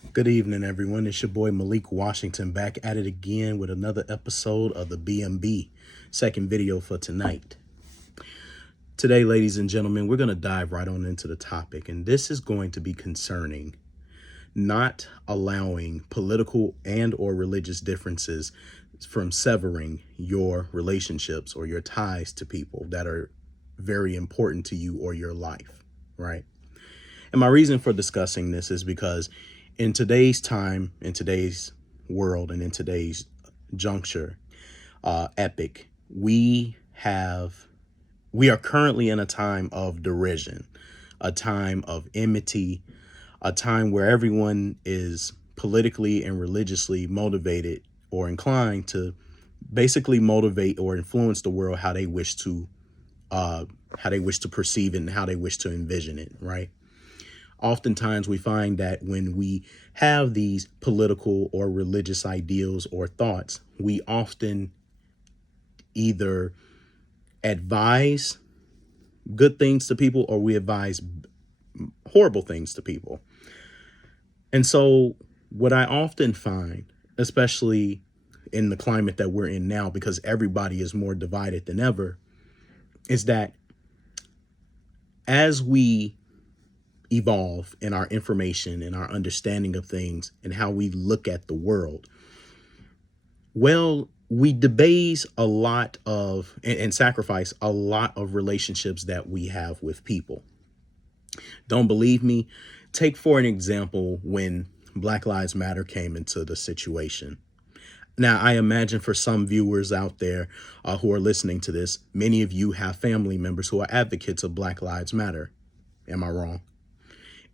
Good evening, everyone. It's your boy Malik Washington back at it again with another episode of the BMB, second video for tonight. Today, ladies and gentlemen, we're going to dive right on into the topic, and this is going to be concerning not allowing political and or religious differences from severing your relationships or your ties to people that are very important to you or your life, right? And my reason for discussing this is because in today's time, in today's world, and in today's juncture, epic, we are currently in a time of derision, a time of enmity, a time where everyone is politically and religiously motivated or inclined to basically motivate or influence the world how they wish to perceive it and how they wish to envision it, right? Oftentimes we find that when we have these political or religious ideals or thoughts, we often either advise good things to people or we advise horrible things to people. And so what I often find, especially in the climate that we're in now, because everybody is more divided than ever, is that as we evolve in our information and our understanding of things and how we look at the world, well, we debase a lot of and sacrifice a lot of relationships that we have with people. Don't believe me? Take for an example when Black Lives Matter came into the situation. Now, I imagine for some viewers out there who are listening to this, many of you have family members who are advocates of Black Lives Matter. Am I wrong?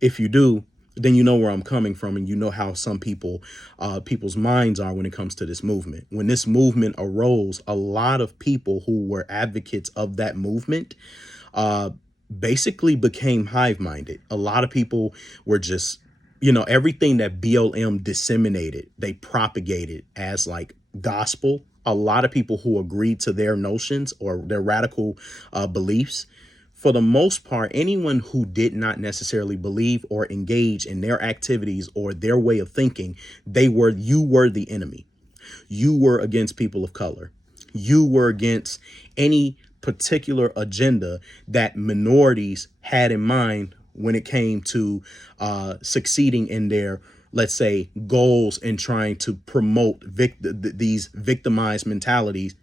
If you do, then you know where I'm coming from, and you know how some people's minds are when it comes to this movement. When this movement arose, a lot of people who were advocates of that movement basically became hive-minded. A lot of people were just, everything that BLM disseminated, they propagated as like gospel. A lot of people who agreed to their notions or their radical beliefs, for the most part, anyone who did not necessarily believe or engage in their activities or their way of thinking, you were the enemy. You were against people of color. You were against any particular agenda that minorities had in mind when it came to succeeding in their, let's say, goals and trying to promote these victimized mentalities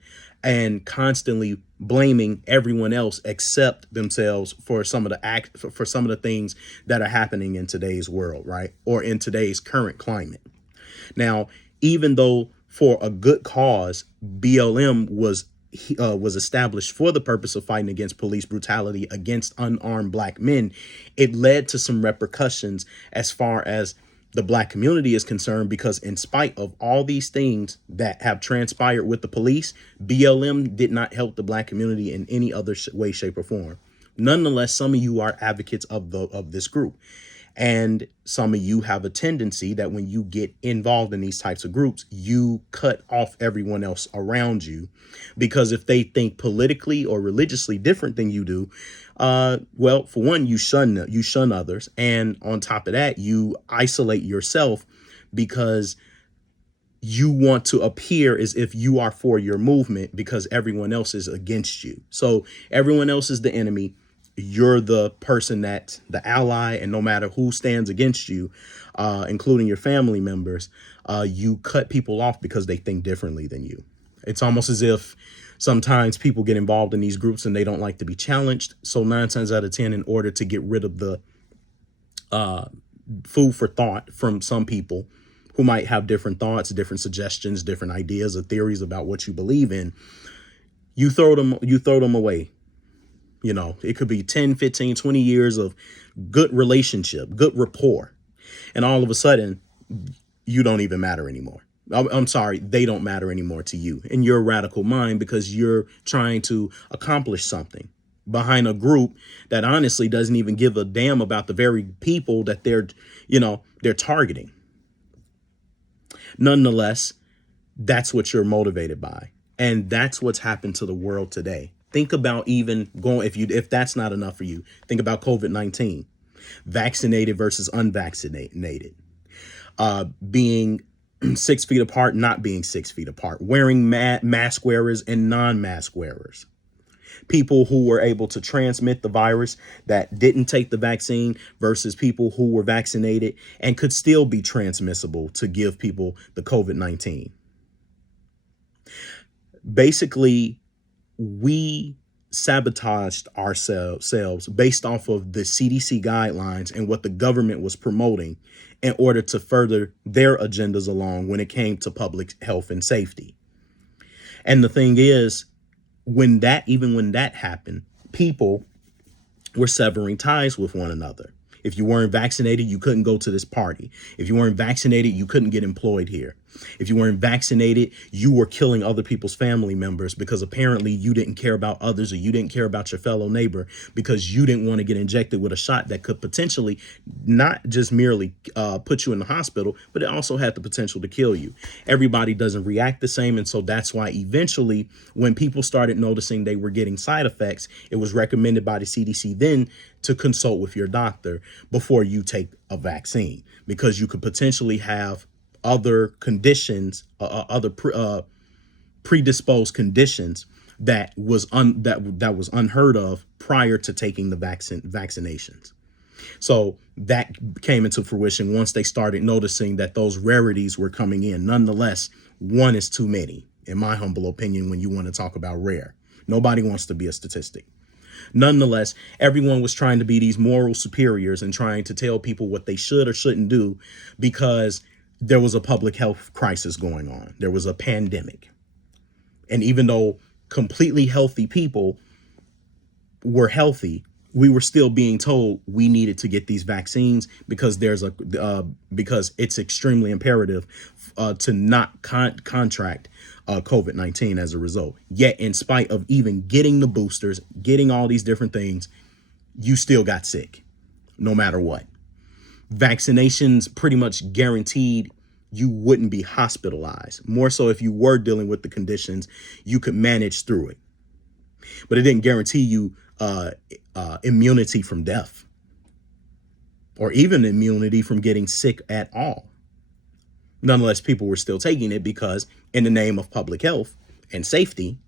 and constantly blaming everyone else except themselves for some of the things that are happening in today's world, right? Or in today's current climate. Now, even though for a good cause, BLM was established for the purpose of fighting against police brutality against unarmed Black men, it led to some repercussions as far as the Black community is concerned, because in spite of all these things that have transpired with the police, BLM did not help the Black community in any other way, shape, or form. Nonetheless, some of you are advocates of this group. And some of you have a tendency that when you get involved in these types of groups, you cut off everyone else around you, because if they think politically or religiously different than you do, well, for one, you shun others. And on top of that, you isolate yourself because you want to appear as if you are for your movement because everyone else is against you. So everyone else is the enemy. You're the person that's the ally, and no matter who stands against you, including your family members, you cut people off because they think differently than you. It's almost as if sometimes people get involved in these groups and they don't like to be challenged. So 9 times out of 10, in order to get rid of the food for thought from some people who might have different thoughts, different suggestions, different ideas or theories about what you believe in, you throw them away. It could be 10, 15, 20 years of good relationship, good rapport. And all of a sudden, you don't even matter anymore. I'm sorry, they don't matter anymore to you in your radical mind, because you're trying to accomplish something behind a group that honestly doesn't even give a damn about the very people that they're targeting. Nonetheless, that's what you're motivated by. And that's what's happened to the world today. Think about even going, if that's not enough for you, think about COVID-19, vaccinated versus unvaccinated. being 6 feet apart, not being 6 feet apart, wearing mask wearers and non-mask wearers, people who were able to transmit the virus that didn't take the vaccine versus people who were vaccinated and could still be transmissible to give people the COVID-19. Basically, we sabotaged ourselves based off of the CDC guidelines and what the government was promoting in order to further their agendas along when it came to public health and safety. And the thing is, when that happened, people were severing ties with one another. If you weren't vaccinated, you couldn't go to this party. If you weren't vaccinated, you couldn't get employed here. If you weren't vaccinated, you were killing other people's family members because apparently you didn't care about others, or you didn't care about your fellow neighbor because you didn't want to get injected with a shot that could potentially not just merely put you in the hospital, but it also had the potential to kill you. Everybody doesn't react the same. And so that's why eventually when people started noticing they were getting side effects, it was recommended by the CDC then to consult with your doctor before you take a vaccine, because you could potentially have other conditions, predisposed conditions that was unheard of prior to taking the vaccinations. So that came into fruition once they started noticing that those rarities were coming in. Nonetheless, one is too many, in my humble opinion, when you want to talk about rare. Nobody wants to be a statistic. Nonetheless, everyone was trying to be these moral superiors and trying to tell people what they should or shouldn't do because there was a public health crisis going on. There was a pandemic. And even though completely healthy people were healthy, we were still being told we needed to get these vaccines because because it's extremely imperative to not contract COVID-19 as a result. Yet, in spite of even getting the boosters, getting all these different things, you still got sick, no matter what. Vaccinations pretty much guaranteed you wouldn't be hospitalized. More so, if you were dealing with the conditions, you could manage through it. But it didn't guarantee you immunity from death, or even immunity from getting sick at all. Nonetheless, people were still taking it because in the name of public health and safety,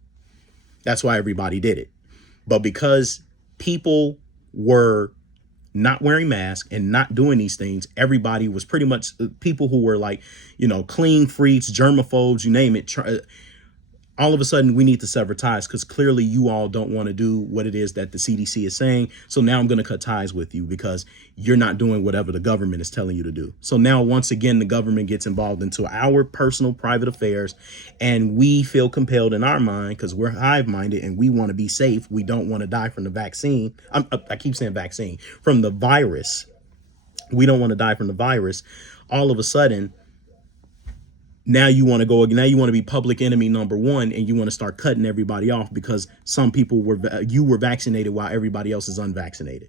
that's why everybody did it. But because people were not wearing masks and not doing these things, everybody was pretty much people who were like, clean freaks, germaphobes, you name it. All of a sudden, we need to sever ties because clearly you all don't want to do what it is that the CDC is saying. So now I'm going to cut ties with you because you're not doing whatever the government is telling you to do. So now, once again, the government gets involved into our personal private affairs, and we feel compelled in our mind because we're hive-minded and we want to be safe. We don't want to die from the vaccine. I keep saying vaccine, from the virus. We don't want to die from the virus. All of a sudden, now you want to be public enemy number one, and you want to start cutting everybody off because some people were vaccinated while everybody else is unvaccinated.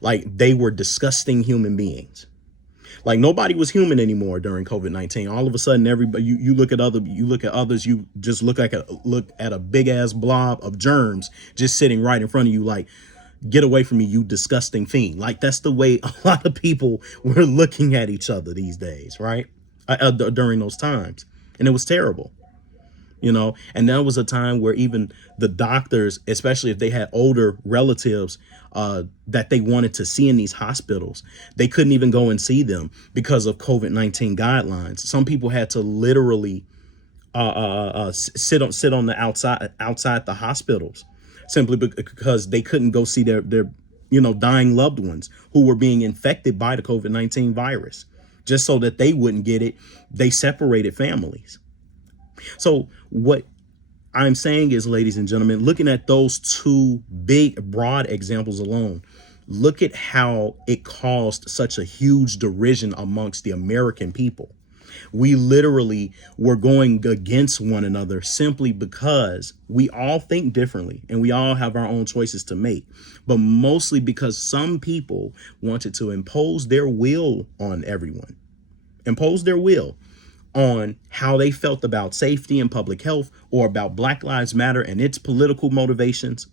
Like, they were disgusting human beings. Like, nobody was human anymore during COVID-19. All of a sudden, everybody, you look at others, you just look at a big ass blob of germs just sitting right in front of you. Like, get away from me, you disgusting fiend. Like, that's the way a lot of people were looking at each other these days, right? During those times. And it was terrible, and that was a time where even the doctors, especially if they had older relatives that they wanted to see in these hospitals, they couldn't even go and see them because of COVID-19 guidelines. Some people had to literally sit on the outside the hospitals simply because they couldn't go see their dying loved ones who were being infected by the COVID-19 virus. Just so that they wouldn't get it, they separated families. So what I'm saying is, ladies and gentlemen, looking at those two big, broad examples alone, look at how it caused such a huge derision amongst the American people. We literally were going against one another simply because we all think differently and we all have our own choices to make, but mostly because some people wanted to impose their will on everyone, impose their will on how they felt about safety and public health, or about Black Lives Matter and its political motivations.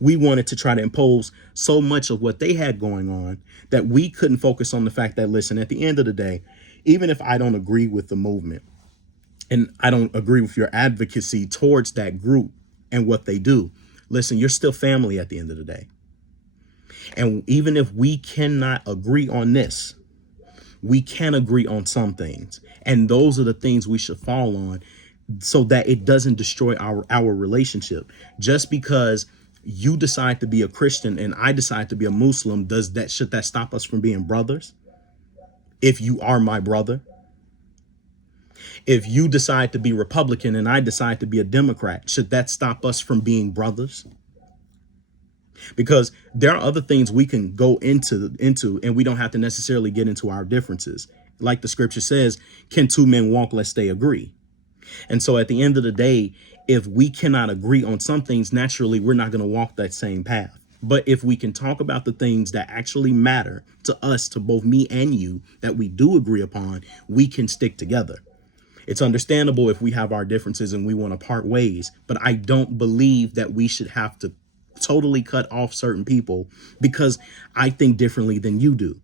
We wanted to try to impose so much of what they had going on that we couldn't focus on the fact that, listen, at the end of the day, Even if I don't agree with the movement and I don't agree with your advocacy towards that group and what they do, listen, you're still family at the end of the day. And even if we cannot agree on this, we can agree on some things. And those are the things we should fall on so that it doesn't destroy our relationship. Just because you decide to be a Christian and I decide to be a Muslim, should that stop us from being brothers? If you are my brother, if you decide to be Republican and I decide to be a Democrat, should that stop us from being brothers? Because there are other things we can go into, and we don't have to necessarily get into our differences. Like the scripture says, can two men walk lest they agree? And so at the end of the day, if we cannot agree on some things, naturally, we're not going to walk that same path. But if we can talk about the things that actually matter to us, to both me and you, that we do agree upon, we can stick together. It's understandable if we have our differences and we want to part ways, but I don't believe that we should have to totally cut off certain people because I think differently than you do,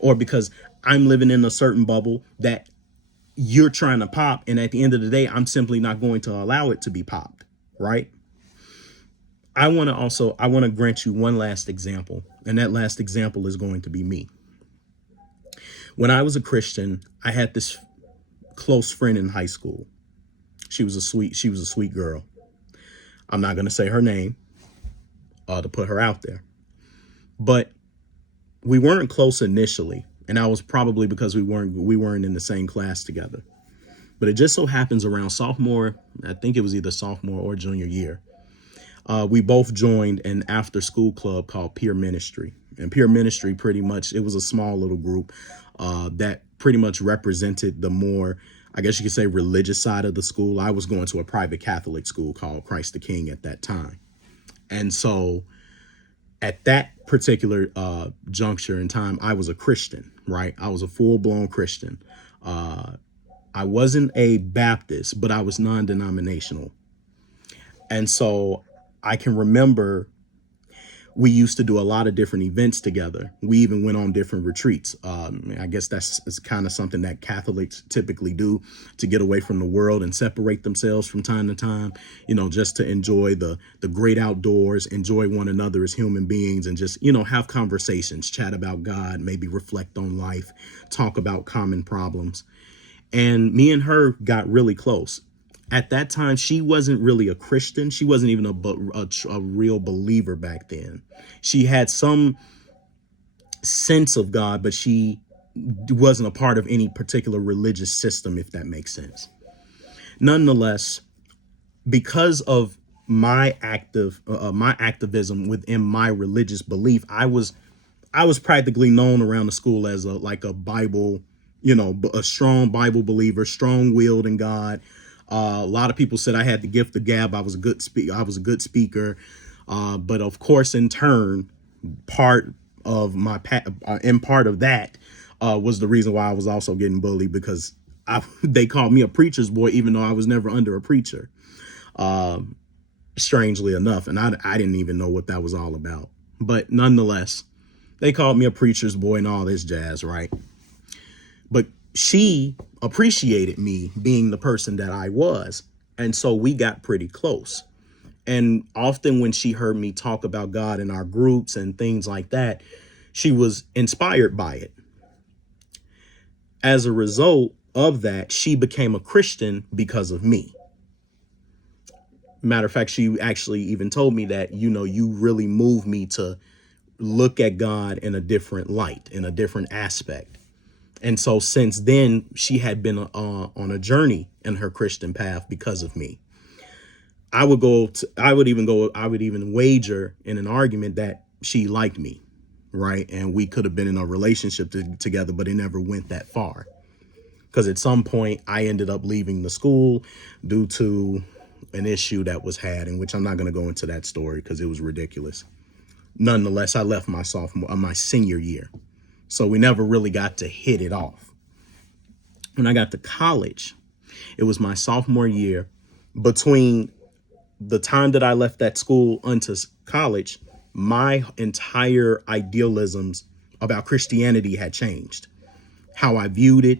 or because I'm living in a certain bubble that you're trying to pop. And at the end of the day, I'm simply not going to allow it to be popped. Right. I want to grant you one last example. And that last example is going to be me. When I was a Christian, I had this close friend in high school. She was a sweet girl. I'm not going to say her name to put her out there, but we weren't close initially. And that was probably because we weren't in the same class together. But it just so happens around I think it was either sophomore or junior year, we both joined an after school club called Peer Ministry. And Peer Ministry, pretty much, it was a small little group that pretty much represented the more, I guess you could say, religious side of the school. I was going to a private Catholic school called Christ the King at that time. And so at that particular juncture in time, I was a Christian, right? I was a full-blown Christian. I wasn't a Baptist, but I was non-denominational. And so I can remember we used to do a lot of different events together. We even went on different retreats. I guess that's kind of something that Catholics typically do to get away from the world and separate themselves from time to time, just to enjoy the great outdoors, enjoy one another as human beings, and just, have conversations, chat about God, maybe reflect on life, talk about common problems. And me and her got really close. At that time, she wasn't really a Christian. She wasn't even a real believer back then. She had some sense of God, but she wasn't a part of any particular religious system, if that makes sense. Nonetheless, because of my activism within my religious belief, I was practically known around the school as a Bible, a strong Bible believer, strong-willed in God. A lot of people said I had the gift of gab. I was a good speaker. But of course, in turn, part of that was the reason why I was also getting bullied, because they called me a preacher's boy, even though I was never under a preacher. Strangely enough. And I didn't even know what that was all about. But nonetheless, they called me a preacher's boy and all this jazz, right? But she appreciated me being the person that I was. And so we got pretty close. And often when she heard me talk about God in our groups and things like that, she was inspired by it. As a result of that, she became a Christian because of me. Matter of fact, she actually even told me that, you really moved me to look at God in a different light, in a different aspect. And so since then, she had been on a journey in her Christian path because of me. I would even wager in an argument that she liked me, right? And we could have been in a relationship together, but it never went that far. Because at some point, I ended up leaving the school due to an issue that was had, in which I'm not going to go into that story because it was ridiculous. Nonetheless, I left my senior year. So we never really got to hit it off. When I got to college, it was my sophomore year. Between the time that I left that school unto college, my entire idealisms about Christianity had changed. How I viewed it,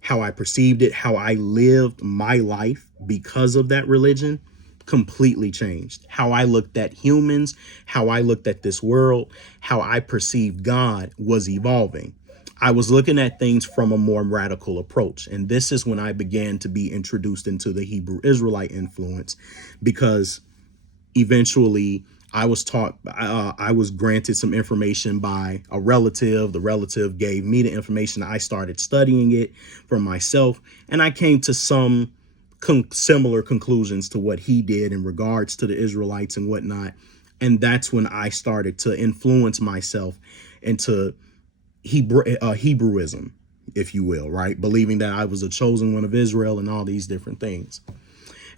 how I perceived it, how I lived my life because of that religion completely changed. How I looked at humans, how I looked at this world, how I perceived God was evolving. I was looking at things from a more radical approach. And this is when I began to be introduced into the Hebrew Israelite influence, because eventually I was taught, I was granted some information by a relative. The relative gave me the information. I started studying it for myself, and I came to some similar conclusions to what he did in regards to the Israelites and whatnot. And that's when I started to influence myself into Hebrewism, if you will, right? Believing that I was a chosen one of Israel and all these different things.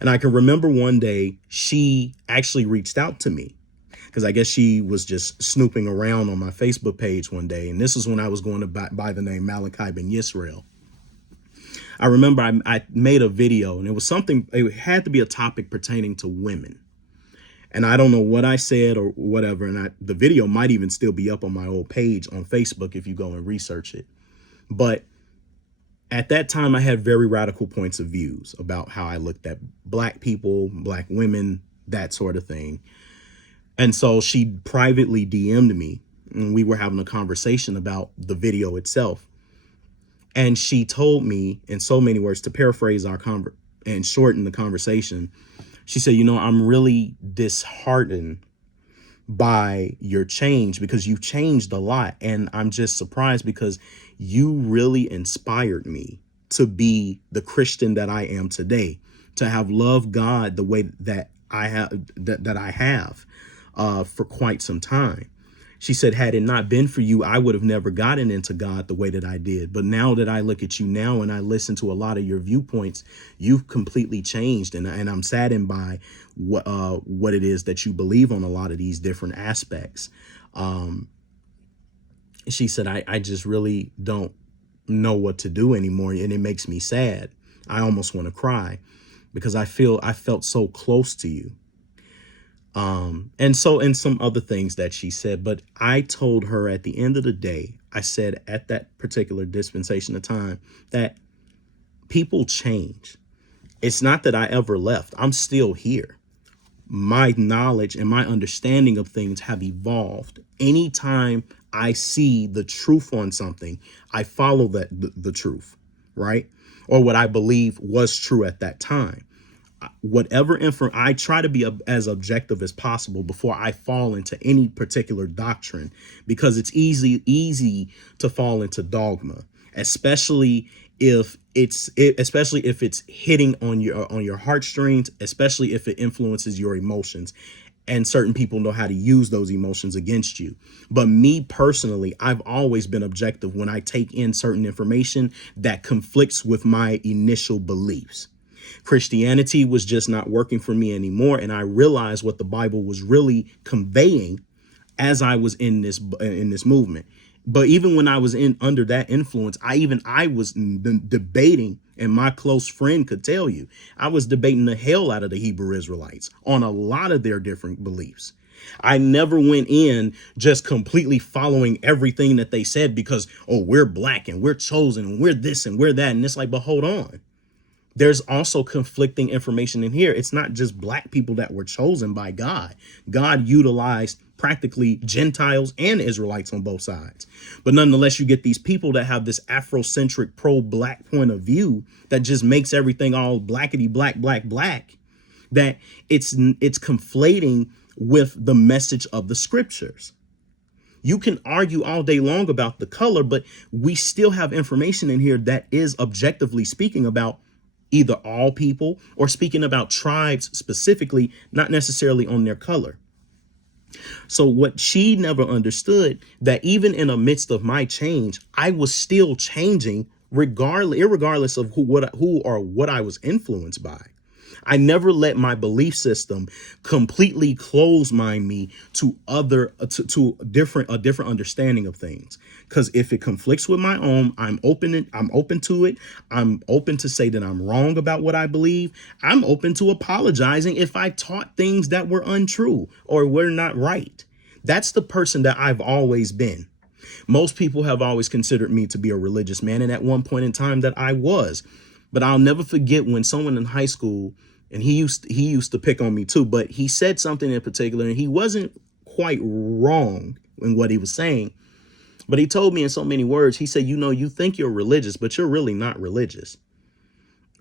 And I can remember one day she actually reached out to me, because I guess she was just snooping around on my Facebook page one day. And this is when I was going to by the name Malachi ben Yisrael. I remember I made a video, and it was something, it had to be a topic pertaining to women. And I don't know what I said or whatever. And the video might even still be up on my old page on Facebook if you go and research it. But at that time, I had very radical points of views about how I looked at black people, black women, that sort of thing. And so she privately DM'd me, and we were having a conversation about the video itself. And she told me, in so many words, to paraphrase our and shorten the conversation, she said, you know, I'm really disheartened by your change, because you've changed a lot. And I'm just surprised, because you really inspired me to be the Christian that I am today, to have loved God the way that I have for quite some time. She said, had it not been for you, I would have never gotten into God the way that I did. But now that I look at you now and I listen to a lot of your viewpoints, you've completely changed. And I'm saddened by what it is that you believe on a lot of these different aspects. She said, I just really don't know what to do anymore. And it makes me sad. I almost want to cry, because I felt so close to you. And some other things that she said. But I told her at the end of the day, I said at that particular dispensation of time that people change. It's not that I ever left. I'm still here. My knowledge and my understanding of things have evolved. Anytime I see the truth on something, I follow the truth, right? Or what I believe was true at that time. Whatever I try to be as objective as possible before I fall into any particular doctrine, because it's easy to fall into dogma, especially if it's hitting on your heartstrings, especially if it influences your emotions. And certain people know how to use those emotions against you. But me personally, I've always been objective when I take in certain information that conflicts with my initial beliefs. Christianity was just not working for me anymore. And I realized what the Bible was really conveying as I was in this movement. But even when I was under that influence, I was debating, and my close friend could tell you, I was debating the hell out of the Hebrew Israelites on a lot of their different beliefs. I never went in just completely following everything that they said because, oh, we're black and we're chosen and we're this and we're that. And it's like, but hold on. There's also conflicting information in here. It's not just black people that were chosen by God. God utilized practically Gentiles and Israelites on both sides. But nonetheless, you get these people that have this Afrocentric pro-black point of view that just makes everything all blackety black, black, black, that it's conflating with the message of the scriptures. You can argue all day long about the color, but we still have information in here that is objectively speaking about either all people or speaking about tribes specifically, not necessarily on their color. So what she never understood, that even in the midst of my change, I was still changing irregardless of who or what I was influenced by. I never let my belief system completely close me to a different understanding of things. Because if it conflicts with my own, I'm open to it. I'm open to say that I'm wrong about what I believe. I'm open to apologizing if I taught things that were untrue or were not right. That's the person that I've always been. Most people have always considered me to be a religious man, and at one point in time that I was. But I'll never forget when someone in high school, and he used to pick on me too, but he said something in particular, and he wasn't quite wrong in what he was saying. But he told me in so many words, he said, you think you're religious, but you're really not religious.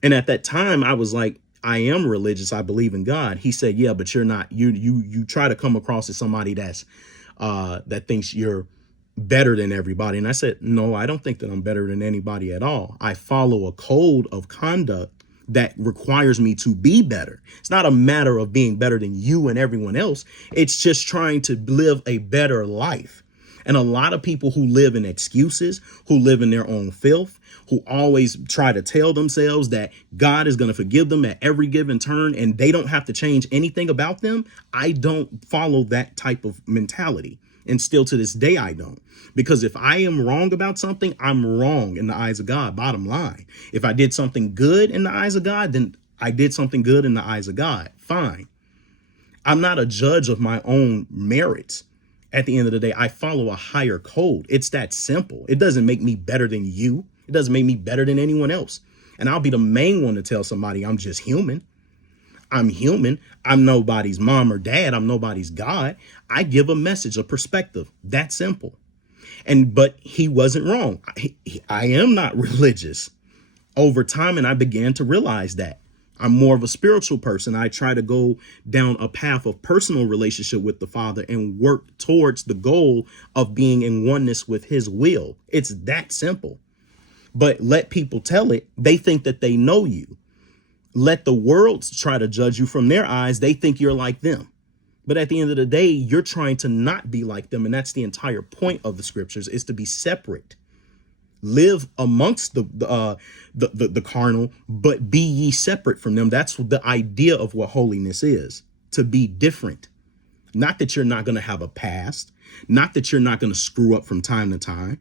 And at that time, I was like, I am religious. I believe in God. He said, yeah, but you're not. You try to come across as somebody that thinks you're better than everybody. And I said, no, I don't think that I'm better than anybody at all. I follow a code of conduct that requires me to be better. It's not a matter of being better than you and everyone else. It's just trying to live a better life. And a lot of people who live in excuses, who live in their own filth, who always try to tell themselves that God is going to forgive them at every given turn and they don't have to change anything about them. I don't follow that type of mentality. And still to this day, I don't. Because if I am wrong about something, I'm wrong in the eyes of God. Bottom line. If I did something good in the eyes of God, then I did something good in the eyes of God. Fine. I'm not a judge of my own merits. At the end of the day, I follow a higher code. It's that simple. It doesn't make me better than you. It doesn't make me better than anyone else. And I'll be the main one to tell somebody I'm just human. I'm human. I'm nobody's mom or dad. I'm nobody's God. I give a message, a perspective. That simple. But he wasn't wrong. I am not religious over time. And I began to realize that I'm more of a spiritual person. I try to go down a path of personal relationship with the Father and work towards the goal of being in oneness with his will. It's that simple. But let people tell it. They think that they know you. Let the world try to judge you from their eyes. They think you're like them. But at the end of the day, you're trying to not be like them. And that's the entire point of the scriptures, is to be separate. Live amongst the carnal, but be ye separate from them. That's the idea of what holiness is, to be different. Not that you're not going to have a past, not that you're not going to screw up from time to time.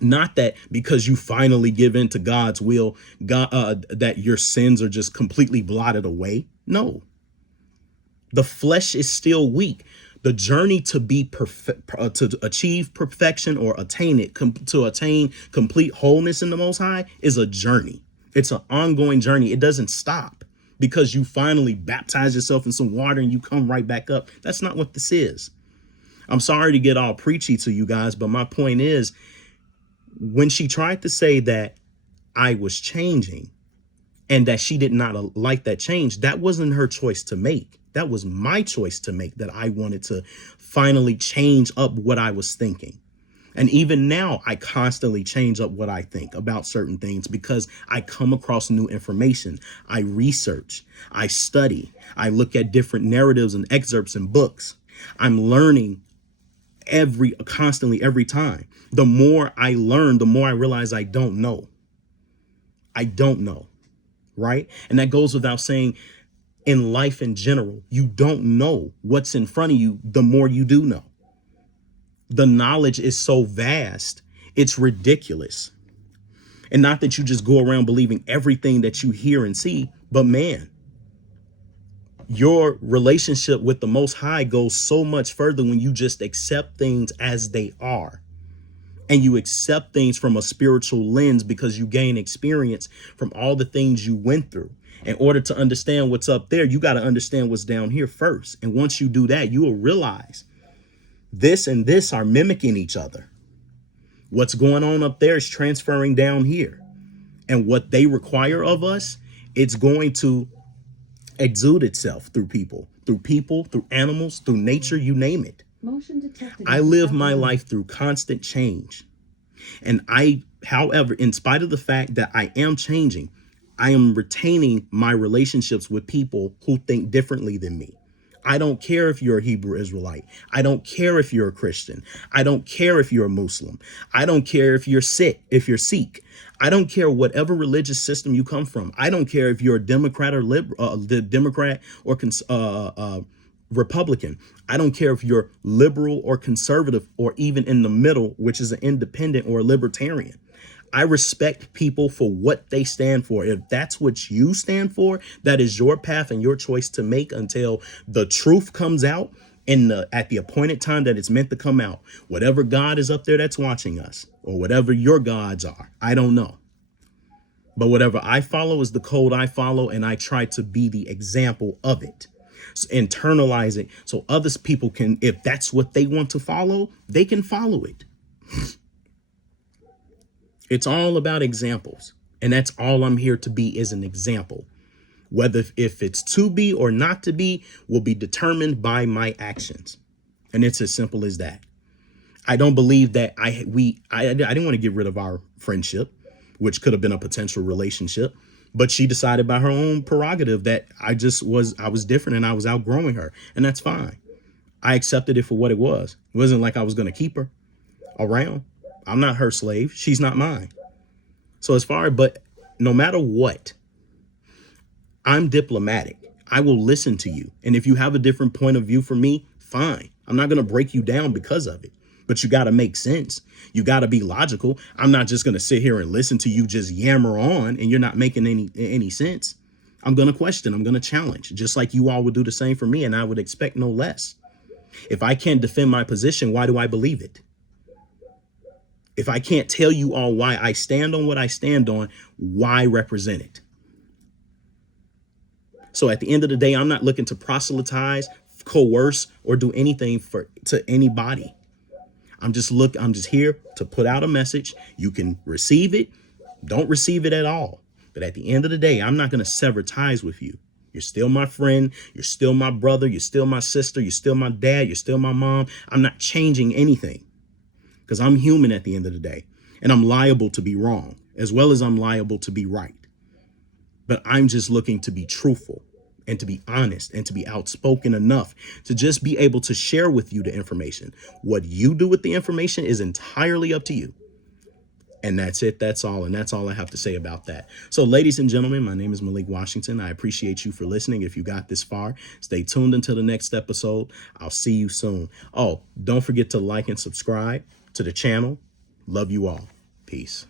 Not that because you finally give in to God's will, that your sins are just completely blotted away. No, the flesh is still weak. The journey to be perfect, to achieve perfection or attain it, to attain complete wholeness in the Most High, is a journey. It's an ongoing journey. It doesn't stop because you finally baptize yourself in some water and you come right back up. That's not what this is. I'm sorry to get all preachy to you guys, but my point is, when she tried to say that I was changing and that she did not like that change, that wasn't her choice to make. That was my choice to make, that I wanted to finally change up what I was thinking. And even now, I constantly change up what I think about certain things because I come across new information. I research, I study, I look at different narratives and excerpts and books. I'm learning constantly every time. The more I learn, the more I realize I don't know. I don't know. Right. And that goes without saying. In life in general, you don't know what's in front of you. The more you do know, the knowledge is so vast, it's ridiculous. And not that you just go around believing everything that you hear and see, but man, your relationship with the Most High goes so much further when you just accept things as they are. And you accept things from a spiritual lens because you gain experience from all the things you went through. In order to understand what's up there, you got to understand what's down here first. And once you do that, you will realize this and this are mimicking each other. What's going on up there is transferring down here. And what they require of us, it's going to exude itself through people, through animals, through nature, you name it. Motion detected. I live my life through constant change. And however, in spite of the fact that I am changing, I am retaining my relationships with people who think differently than me. I don't care if you're a Hebrew Israelite. I don't care if you're a Christian. I don't care if you're a Muslim. I don't care if you're Sikh. I don't care whatever religious system you come from. I don't care if you're a Democrat or Republican. I don't care if you're liberal or conservative or even in the middle, which is an independent or a libertarian. I respect people for what they stand for. If that's what you stand for, that is your path and your choice to make until the truth comes out at the appointed time that it's meant to come out. Whatever God is up there that's watching us, or whatever your gods are, I don't know. But whatever I follow is the code I follow, and I try to be the example of it. So internalize it so others people can, if that's what they want to follow, they can follow it. It's all about examples. And that's all I'm here to be, is an example. Whether if it's to be or not to be will be determined by my actions. And it's as simple as that. I don't believe that I didn't want to get rid of our friendship, which could have been a potential relationship. But she decided by her own prerogative that I was different and I was outgrowing her. And that's fine. I accepted it for what it was. It wasn't like I was going to keep her around. I'm not her slave. She's not mine. So but no matter what, I'm diplomatic. I will listen to you. And if you have a different point of view from me, fine. I'm not going to break you down because of it. But you got to make sense. You got to be logical. I'm not just going to sit here and listen to you just yammer on and you're not making any sense. I'm going to question. I'm going to challenge, just like you all would do the same for me. And I would expect no less. If I can't defend my position, why do I believe it? If I can't tell you all why I stand on what I stand on, why represent it? So at the end of the day, I'm not looking to proselytize, coerce, or do anything to anybody. I'm just here to put out a message. You can receive it, don't receive it at all. But at the end of the day, I'm not going to sever ties with you. You're still my friend. You're still my brother. You're still my sister. You're still my dad. You're still my mom. I'm not changing anything because I'm human at the end of the day. And I'm liable to be wrong as well as I'm liable to be right. But I'm just looking to be truthful and to be honest and to be outspoken enough to just be able to share with you the information. What you do with the information is entirely up to you. And that's it. That's all. And that's all I have to say about that. So, ladies and gentlemen, my name is Malik Washington. I appreciate you for listening. If you got this far, stay tuned until the next episode. I'll see you soon. Oh, don't forget to like and subscribe to the channel. Love you all. Peace.